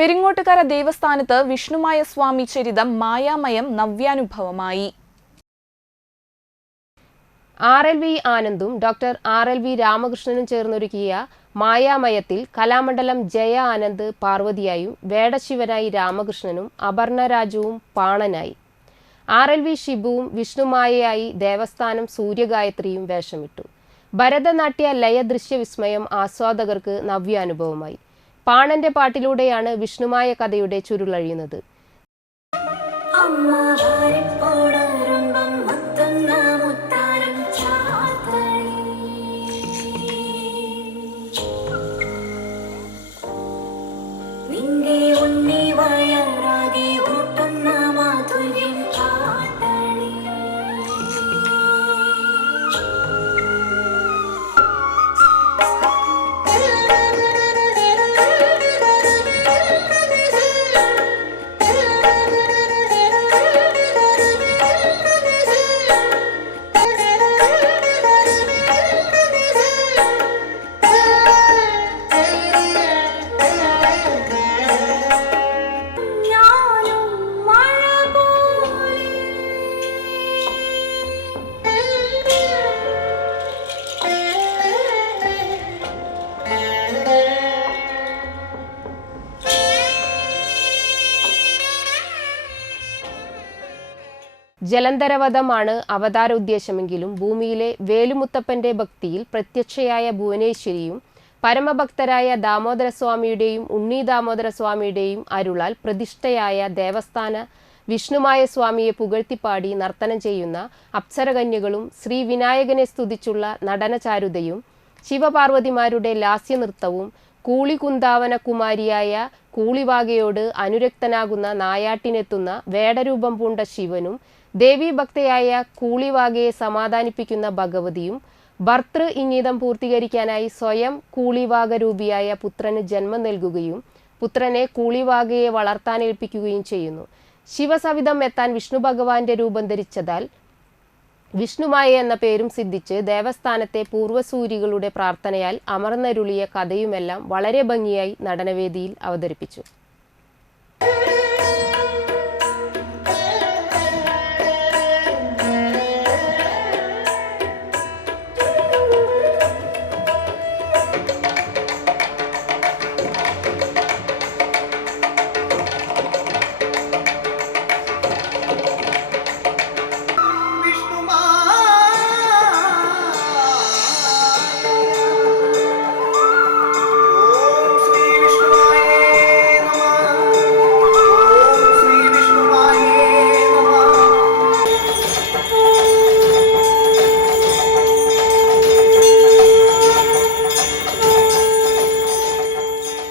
പെരിങ്ങോട്ടുകര ദേവസ്ഥാനത്ത് വിഷ്ണുമായ സ്വാമി ചരിതം മായാമയം നവ്യാനുഭവമായി. R L V ആനന്ദും doctor R L V രാമകൃഷ്ണനും ചേർന്നൊരുക്കിയ മായാമയത്തിൽ കലാമണ്ഡലം ജയ ആനന്ദ് പാർവതിയായും വേടശിവനായി രാമകൃഷ്ണനും അപർണ രാജുവും പാണനായി. ആർ എൽ വി ഷിബുവും വിഷ്ണുമായയായി ദേവസ്ഥാനം സൂര്യഗായത്രിയും വേഷമിട്ടു. ഭരതനാട്യ ലയദൃശ്യ വിസ്മയം ആസ്വാദകർക്ക് നവ്യാനുഭവമായി. പാണന്റെ പാട്ടിലൂടെയാണ് വിഷ്ണുമായ കഥയുടെ ചുരുളഴിയുന്നത് നിന്റെ ഉണ്ണി വയറാകെ ജലന്ധരവധമാണ് അവതാര ഉദ്ദേശമെങ്കിലും ഭൂമിയിലെ വേലുമുത്തപ്പന്റെ ഭക്തിയിൽ പ്രത്യക്ഷയായ ഭുവനേശ്വരിയും പരമഭക്തരായ ദാമോദരസ്വാമിയുടെയും ഉണ്ണി ദാമോദര ദാമോദരസ്വാമിയുടെയും അരുളാൽ പ്രതിഷ്ഠയായ ദേവസ്ഥാന വിഷ്ണുമായ സ്വാമിയെ പുകഴ്ത്തിപ്പാടി നർത്തനം ചെയ്യുന്ന അപ്സരകന്യകളും ശ്രീ വിനായകനെ സ്തുതിച്ചുള്ള നടനചാരുതയും ശിവപാർവതിമാരുടെ ലാസ്യനൃത്തവും കൂളികുന്താവന കുമാരിയായ കൂളിവാകയോട് അനുരക്തനാകുന്ന നായാട്ടിനെത്തുന്ന വേടരൂപം പൂണ്ട ശിവനും ദേവീഭക്തയായ കൂളിവാകയെ സമാധാനിപ്പിക്കുന്ന ഭഗവതിയും ഭർത്തൃ ഇംഗിതം പൂർത്തീകരിക്കാനായി സ്വയം കൂളിവാഗരൂപിയായ പുത്രന് ജന്മം നൽകുകയും പുത്രനെ കൂളിവാകയെ വളർത്താനേൽപ്പിക്കുകയും ചെയ്യുന്നു. ശിവസവിധം എത്താൻ വിഷ്ണു ഭഗവാന്റെ രൂപം ധരിച്ചതാൽ വിഷ്ണുമായ എന്ന പേരും സിദ്ധിച്ച് ദേവസ്ഥാനത്തെ പൂർവസൂരികളുടെ പ്രാർത്ഥനയാൽ അമർന്നരുളിയ കഥയുമെല്ലാം വളരെ ഭംഗിയായി നടനവേദിയിൽ അവതരിപ്പിച്ചു.